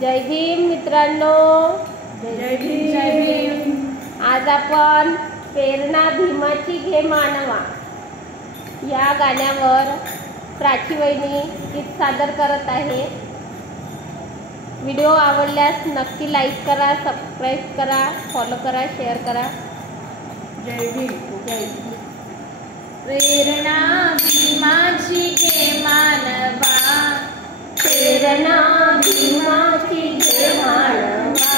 जय भीम मित्रांनो, जय भीम जय भीम। आज आपण प्रेरणा भीमाची घे मानवा या गाण्यावर प्राची वहिनी गीत सादर करत आहे। व्हिडिओ आवडल्यास नक्की लाईक करा, सबस्क्राइब करा, फॉलो करा, शेअर करा। जय भीम जय भीम। प्रेरणा भीमाची घे मानवा, प्रेरणा भीमाची घे मानवा,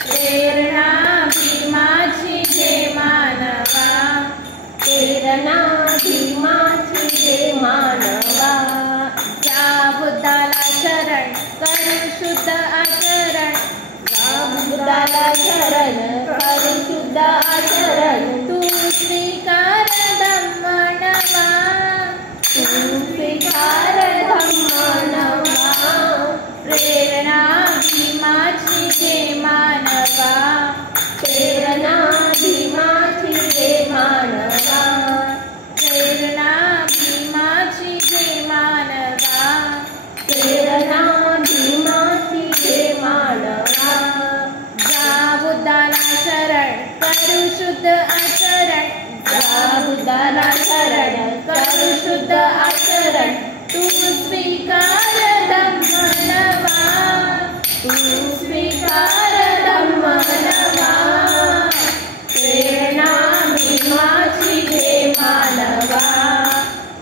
प्रेरणा भीमाची घे मानवा, प्रेरणा भीमाची घे मानवा। जा बुद्धाला शरण करू शुद्ध आचरण, जा बुद्धाला शरण करू शुद्ध आचरण। तू स्वीकार धम्म नवा, तू स्वीकार धम्म नवा। प्रेरणा भीमाची घे मानवा, प्रेरणा भीमाची घे मानवा, प्रेरणा भीमाची घे मानवा, प्रेरणा भीमाची घे मानवा। जा बुद्धाला शरण करू शुद्ध आचरण, जा बुद्धाला शरण करू शुद्ध आचरण। तू स्वीकार धम्म नवा, तू स्वीकार धम्म नवा। प्रेरणा भीमाची घे मानवा,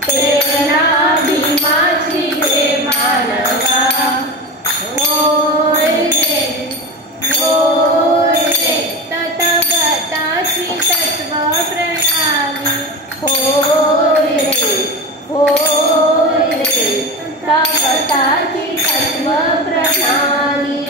प्रेरणा भीमाची घे मानवा। होय रे तथागताची तत्व प्रणाली, होय रे तथागताची तत्व प्रणाली।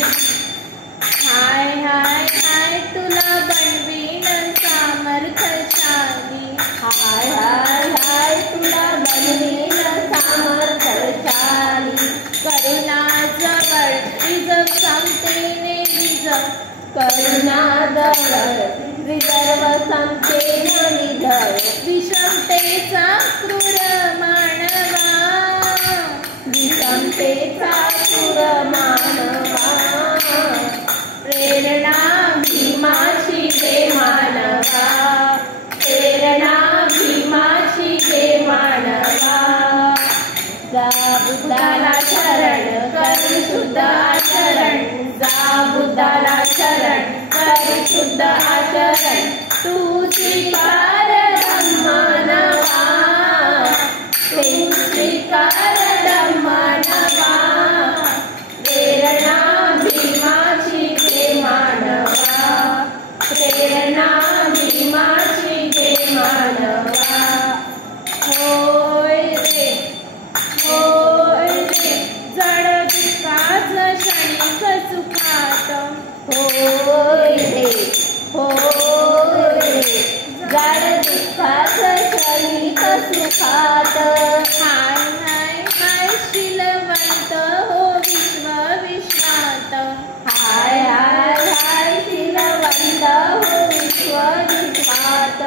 हाय हाय हाय तुला बनवीन सामर्थ्यशाली, हाय हाय हाय तुला बनवीन सामर्थ्यशाली। करुणा जवळ रिझर्व समतेने रिझर्व, करुणा जवळ रिझर्व समतेने रिझर्व। विषमतेचा क्रूर मानवा, विषमतेचा क्रूर मानवा। प्रेरणा भीमाची घे मानवा, प्रेरणा भीमाची घे मानवा। जा बुद्धाला शरण करू शुद्ध आचरण, जा बुद्धाला शरण करू शुद्ध आचरण। तू स्वीकार धम्म नवा, तू स्वीकार धम्म नवा। प्रेरणा भीमाची घे मानवा, प्रेरणा भीमाची घे मानवा। होय रे जड दुःखाच क्षणिक सुखात, होय रे जड दुःखात क्षणिक सुखात। हाय हाय हाय शीलवंत हो विश्व विश्वात, हाय हाय हाय शीलवंत हो विश्व विश्वात।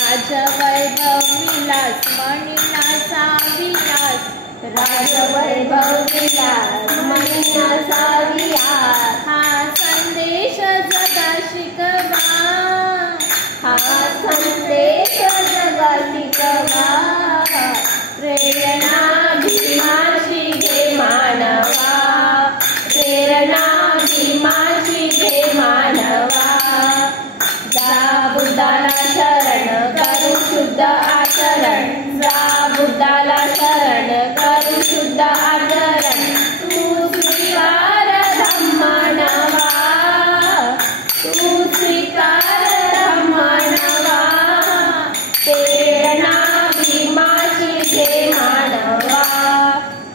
राजवैभव विलास मणिनासा विलास, राजवैभव विलास मणिनासा विलास। हा संदेश जगा शिकवा, हा संदेश जगा शिकवा। प्रेरणा भीमाची घे मानवा, प्रेरणा भीमाची घे मानवा। जा बुद्धाला शरण करू शुद्ध आचरण, जा बुद्धाला शरण करू शुद्ध आचरण। तू स्वीकार धम्म नवा, तू स्वीकार धम्म नवा। प्रेरणा भीमाची घे मानवा,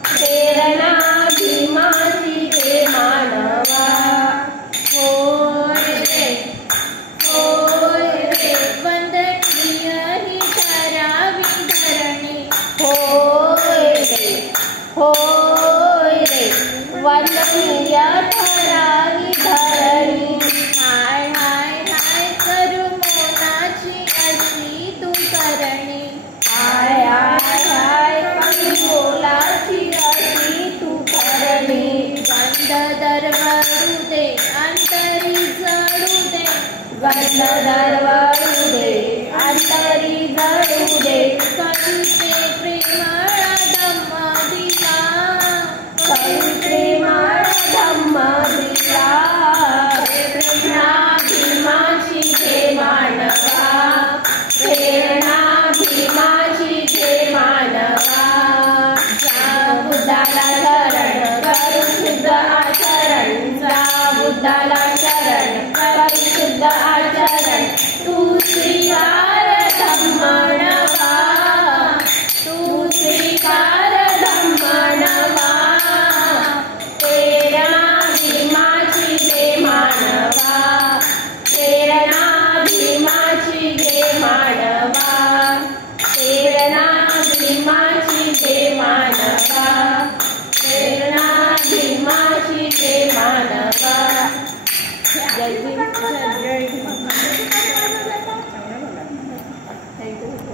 प्रेरणा भीमाची घे मानवा। होय रे वंदनीय ही ठरावी धरणी, होय रे वंदनीय ठरावी धरणी। हाय हाय हाय करू मोनाची अशी तू करणी, हाय हाय हाय करू मोलाची अशी तू करणी। गंध दरवळू दे अंतरी जळू दे गंध दरवळू दे अंतरी जळू दे कळते प्रेमळ धम्म दिला कळते प्रेमळ धम्म दिला प्रेरणा भीमाची घे मानवा प्रेरणा भीमाची घे मानवा जा बुद्धाला शरण करू शुद्ध आचरण जा बुद्धाला शरण करू शुद्ध आचरण तू स्वीकार धम्म नवा तू स्वीकार धम्म नवा प्रेरणा भीमाची घे मानवा प्रेरणा भीमाची घे मानवा प्रेरणा भीमाची घे मानवा प्रेरणा भीमाची घे मानवा जय भीम.